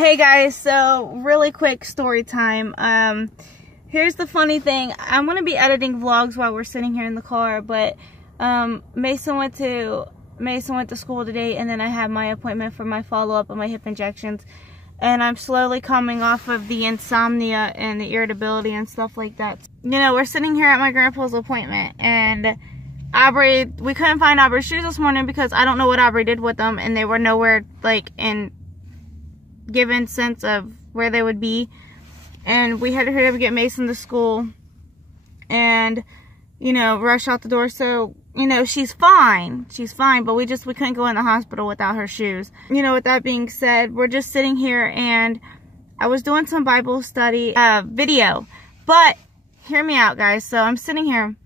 Hey guys, so really quick story time. Here's the funny thing. I'm gonna be editing vlogs while we're sitting here in the car, but Mason went to school today, and then I had my appointment for my follow-up on my hip injections, and I'm slowly coming off of the insomnia and the irritability and stuff like that. You know, we're sitting here at my grandpa's appointment, and we couldn't find Aubrey's shoes this morning because I don't know what Aubrey did with them, and they were nowhere like in given sense of where they would be. And we had to hurry up and get Mason to school and, you know, rush out the door. So, you know, she's fine, but we couldn't go in the hospital without her shoes. You know, with that being said, we're just sitting here, and I was doing some Bible study video, but hear me out, guys. So I'm sitting here,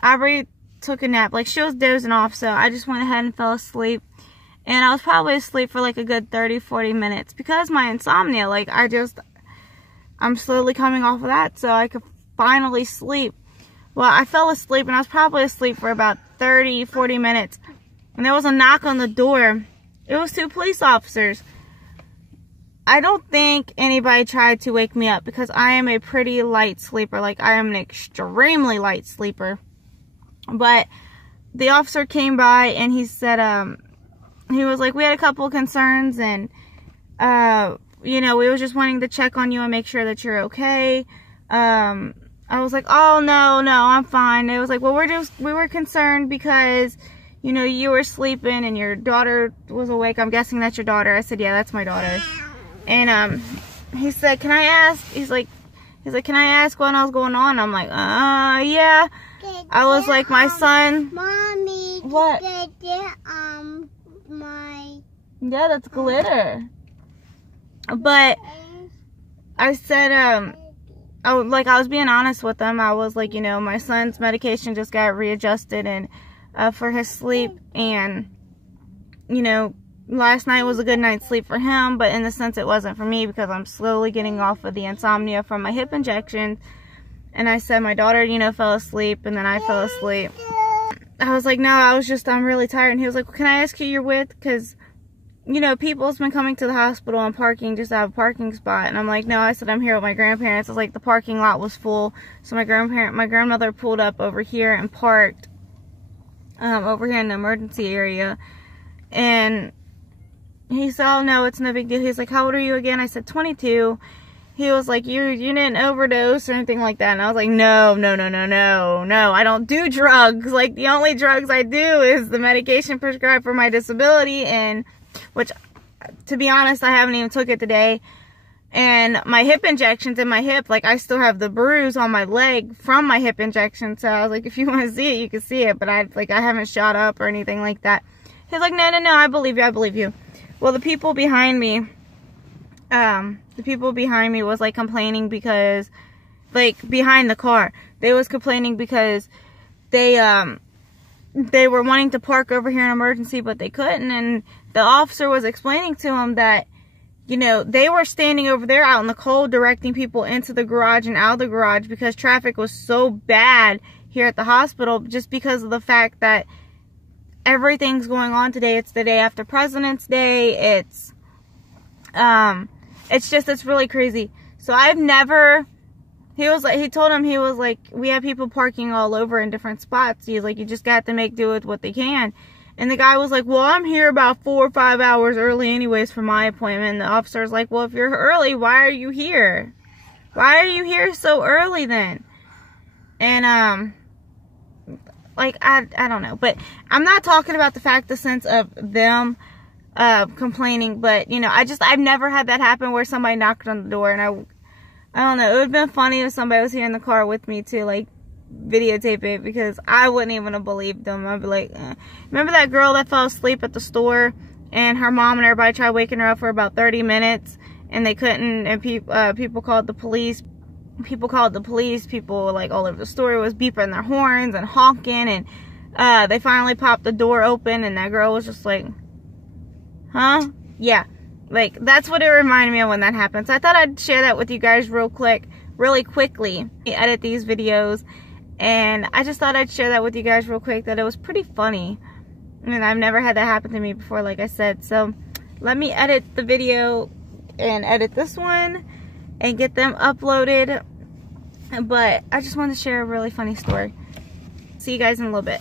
Aubrey took a nap, like she was dozing off, so I just went ahead and fell asleep. And I was probably asleep for like a good 30-40 minutes because my insomnia, like I'm slowly coming off of that so I could finally sleep. Well, I fell asleep, and I was probably asleep for about 30-40 minutes. And there was a knock on the door. It was 2 police officers. I don't think anybody tried to wake me up because I am a pretty light sleeper. Like, I am an extremely light sleeper. But the officer came by, and he said, he was like, we had a couple of concerns, and, you know, we was just wanting to check on you and make sure that you're okay. I was like, oh, no, I'm fine. It was like, well, we were concerned because, you know, you were sleeping and your daughter was awake. I'm guessing that's your daughter. I said, yeah, that's my daughter. And, he said, can I ask? He's like, can I ask what else going on? I'm like, yeah. I was like, my son. Mommy, what? Yeah, that's glitter. But I said, I was being honest with them. I was like, you know, my son's medication just got readjusted and for his sleep, and, you know, last night was a good night's sleep for him, but in the sense it wasn't for me because I'm slowly getting off of the insomnia from my hip injection. And I said my daughter, you know, fell asleep, and then I fell asleep. I was like, no, I'm really tired. And he was like, well, can I ask who you're with? Because, you know, people's been coming to the hospital and parking just to have a parking spot. And I'm like, no, I said, I'm here with my grandparents. I was like, the parking lot was full. So my grandmother pulled up over here and parked over here in the emergency area. And he said, oh, no, it's no big deal. He's like, how old are you again? I said, 22. He was like, you didn't overdose or anything like that. And I was like, no, I don't do drugs. Like, the only drugs I do is the medication prescribed for my disability, and which, to be honest, I haven't even took it today. And my hip injections in my hip, like, I still have the bruise on my leg from my hip injection. So I was like, if you want to see it, you can see it. But I haven't shot up or anything like that. He's like, no, I believe you. Well, the people behind me was like complaining because, like, behind the car, they was complaining because they were wanting to park over here in emergency, but they couldn't. And the officer was explaining to them that, you know, they were standing over there out in the cold directing people into the garage and out of the garage because traffic was so bad here at the hospital, just because of the fact that everything's going on today. It's the day after President's Day. It's really crazy. So he told him, he was like, we have people parking all over in different spots. He's like, you just got to make do with what they can. And the guy was like, well, I'm here about 4 or 5 hours early anyways for my appointment. And the officer's like, well, if you're early, why are you here? Why are you here so early then? And, like, I don't know. But I'm not talking about the sense of them complaining, but, you know, I've never had that happen where somebody knocked on the door, and I don't know, it would have been funny if somebody was here in the car with me to, like, videotape it, because I wouldn't even have believed them. I'd be like, remember that girl that fell asleep at the store, and her mom and everybody tried waking her up for about 30 minutes, and they couldn't, and people called the police. People, like, all over the store was beeping their horns and honking, and they finally popped the door open, and that girl was just like, huh? Yeah. Like, that's what it reminded me of when that happened. So I thought I'd share that with you guys really quickly. I edit these videos, and I just thought I'd share that with you guys real quick, that it was pretty funny. I mean, I've never had that happen to me before, like I said. So let me edit the video and edit this one and get them uploaded. But I just wanted to share a really funny story. See you guys in a little bit.